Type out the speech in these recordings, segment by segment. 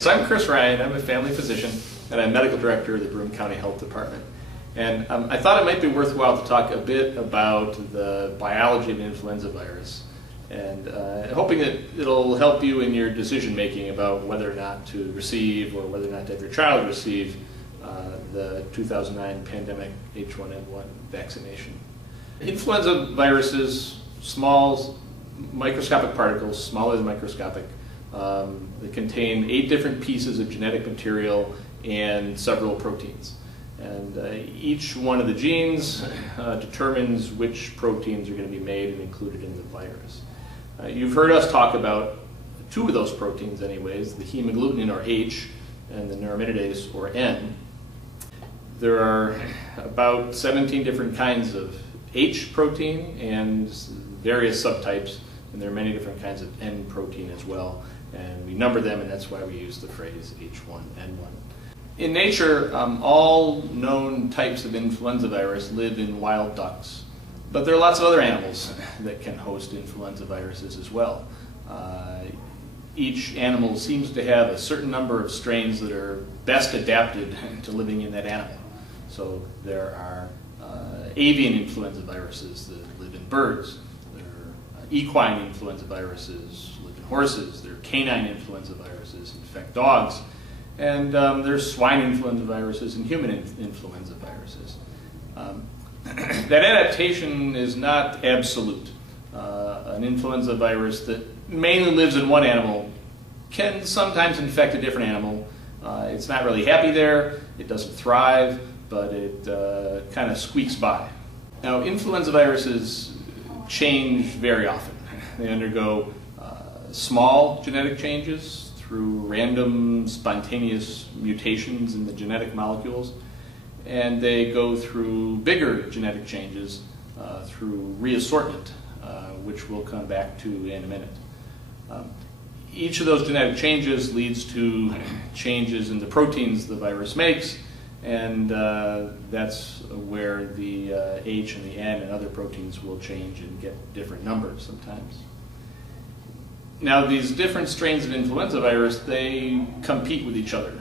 So I'm Chris Ryan. I'm a family physician and I'm medical director of the Broome County Health Department. And I thought it might be worthwhile to talk a bit about the biology of influenza virus, and hoping that it'll help you in your decision making about whether or not to receive or whether or not to have your child receive the 2009 pandemic H1N1 vaccination. Influenza viruses, small microscopic particles, smaller than microscopic. They contain 8 different pieces of genetic material and several proteins. And each one of the genes determines which proteins are going to be made and included in the virus. You've heard us talk about 2 of those proteins anyways, the hemagglutinin or H and the neuraminidase or N. There are about 17 different kinds of H protein and various subtypes, and there are many different kinds of N protein as well. And we number them, and that's why we use the phrase H1N1. In nature, all known types of influenza virus live in wild ducks, but there are lots of other animals that can host influenza viruses as well. Each animal seems to have a certain number of strains that are best adapted to living in that animal. So there are avian influenza viruses that live in birds. There are equine influenza viruses live in horses. There are canine influenza viruses infect dogs. And there's swine influenza viruses and human influenza viruses. That adaptation is not absolute. An influenza virus that mainly lives in one animal can sometimes infect a different animal. It's not really happy there, it doesn't thrive, but it kind of squeaks by. Now, influenza viruses change very often. They undergo small genetic changes through random, spontaneous mutations in the genetic molecules, and they go through bigger genetic changes through reassortment, which we'll come back to in a minute. Each of those genetic changes leads to changes in the proteins the virus makes, and that's where the H and the N and other proteins will change and get different numbers sometimes. Now, these different strains of influenza virus, they compete with each other.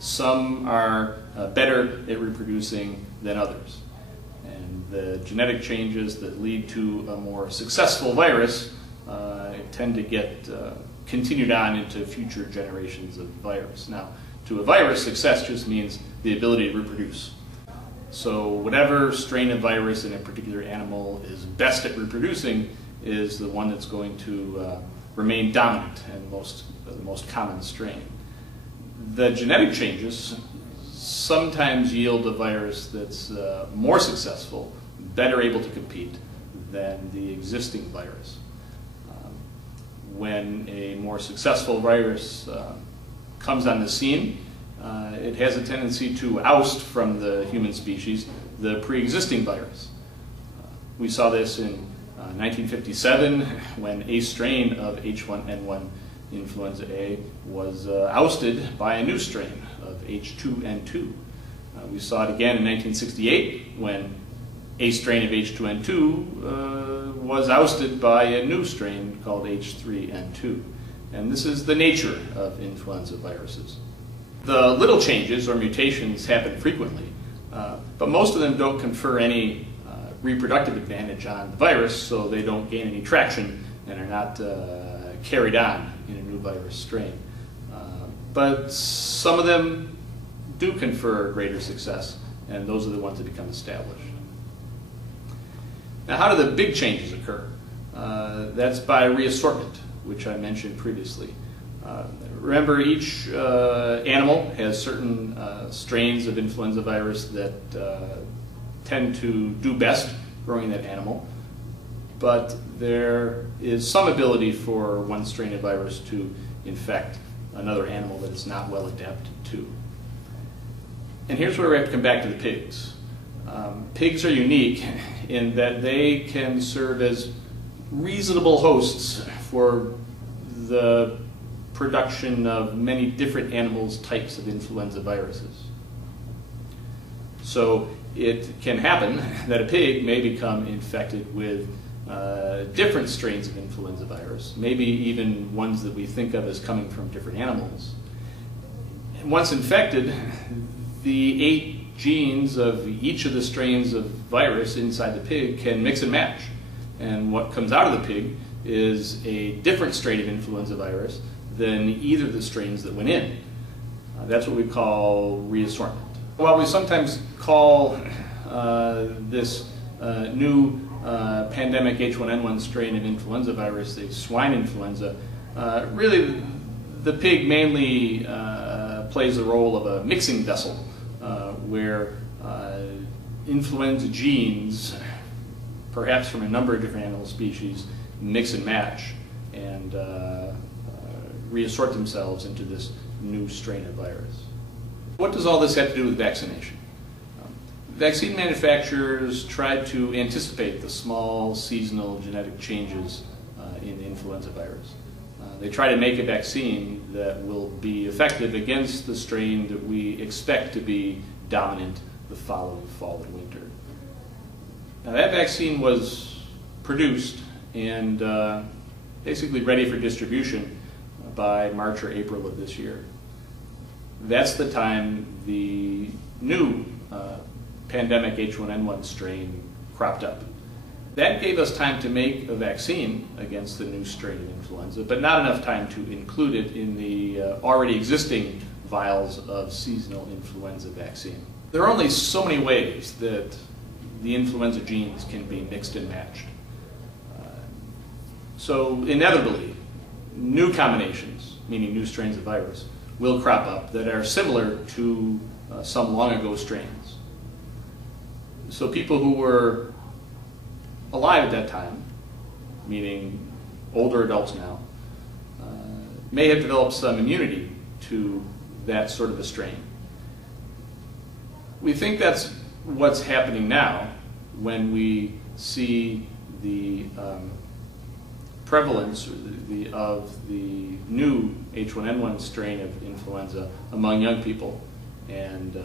Some are better at reproducing than others. And the genetic changes that lead to a more successful virus tend to get continued on into future generations of virus. Now, to a virus, success just means the ability to reproduce. So whatever strain of virus in a particular animal is best at reproducing is the one that's going to remain dominant and the most common strain. The genetic changes sometimes yield a virus that's more successful, better able to compete than the existing virus. When a more successful virus comes on the scene, it has a tendency to oust from the human species the pre-existing virus. We saw this in 1957, when a strain of H1N1 influenza A was ousted by a new strain of H2N2. We saw it again in 1968, when a strain of H2N2 was ousted by a new strain called H3N2. And this is the nature of influenza viruses. The little changes or mutations happen frequently, but most of them don't confer any reproductive advantage on the virus, so they don't gain any traction and are not carried on in a new virus strain. But some of them do confer greater success, and those are the ones that become established. Now, how do the big changes occur? That's by reassortment, which I mentioned previously. Remember, each animal has certain strains of influenza virus that tend to do best growing that animal, but there is some ability for one strain of virus to infect another animal that it's not well adapted to. And here's where we have to come back to the pigs. Pigs are unique in that they can serve as reasonable hosts for the production of many different animals' types of influenza viruses. So it can happen that a pig may become infected with different strains of influenza virus, maybe even ones that we think of as coming from different animals. once infected, the 8 genes of each of the strains of virus inside the pig can mix and match. And what comes out of the pig is a different strain of influenza virus than either of the strains that went in. That's what we call reassortment. While we sometimes call this new pandemic H1N1 strain of influenza virus the swine influenza, really the pig mainly plays the role of a mixing vessel where influenza genes, perhaps from a number of different animal species, mix and match and reassort themselves into this new strain of virus. What does all this have to do with vaccination? Vaccine manufacturers tried to anticipate the small seasonal genetic changes in the influenza virus. They try to make a vaccine that will be effective against the strain that we expect to be dominant the following fall and winter. Now that vaccine was produced and basically ready for distribution by March or April of this year. That's the time the new pandemic H1N1 strain cropped up. That gave us time to make a vaccine against the new strain of influenza, but not enough time to include it in the already existing vials of seasonal influenza vaccine. There are only so many ways that the influenza genes can be mixed and matched. So inevitably, new combinations, meaning new strains of virus, will crop up that are similar to some long ago strains. So people who were alive at that time, meaning older adults now, may have developed some immunity to that sort of a strain. We think that's what's happening now when we see the prevalence of the new H1N1 strain of influenza among young people, and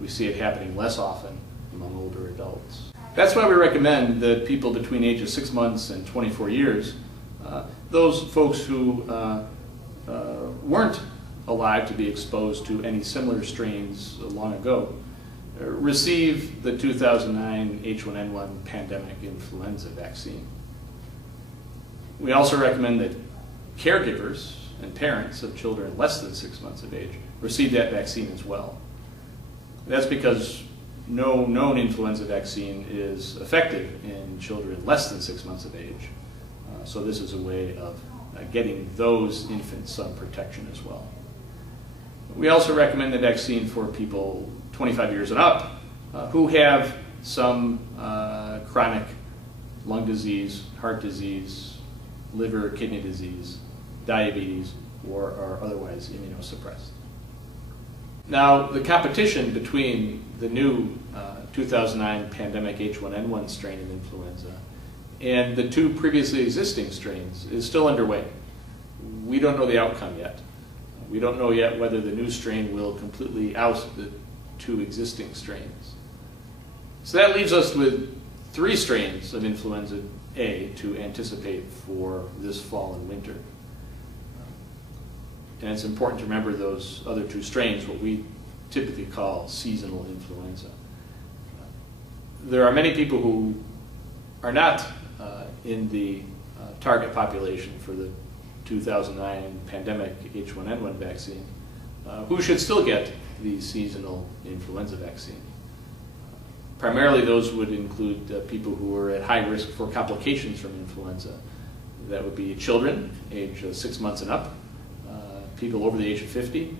we see it happening less often among older adults. That's why we recommend that people between ages 6 months and 24 years, those folks who weren't alive to be exposed to any similar strains long ago, receive the 2009 H1N1 pandemic influenza vaccine. We also recommend that caregivers and parents of children less than 6 months of age receive that vaccine as well. That's because no known influenza vaccine is effective in children less than 6 months of age. So this is a way of getting those infants some protection as well. We also recommend the vaccine for people 25 years and up who have some chronic lung disease, heart disease, liver, kidney disease, diabetes, or are otherwise immunosuppressed. Now, the competition between the new 2009 pandemic H1N1 strain of influenza and the 2 previously existing strains is still underway. We don't know the outcome yet. We don't know yet whether the new strain will completely oust the 2 existing strains. So that leaves us with 3 strains of influenza A to anticipate for this fall and winter. And it's important to remember those other 2 strains, what we typically call seasonal influenza. There are many people who are not in the target population for the 2009 pandemic H1N1 vaccine who should still get the seasonal influenza vaccine. Primarily those would include people who are at high risk for complications from influenza. That would be children, age 6 months and up, people over the age of 50,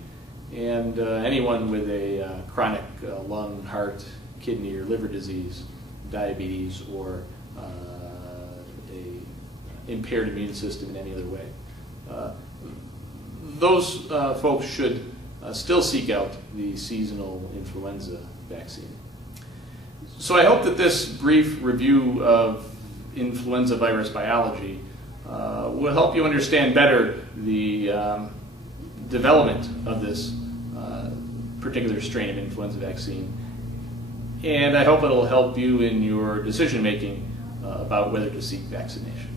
and anyone with a chronic lung, heart, kidney, or liver disease, diabetes, or a impaired immune system in any other way. Those folks should still seek out the seasonal influenza vaccine. So I hope that this brief review of influenza virus biology will help you understand better the development of this particular strain of influenza vaccine. And I hope it'll help you in your decision making about whether to seek vaccination.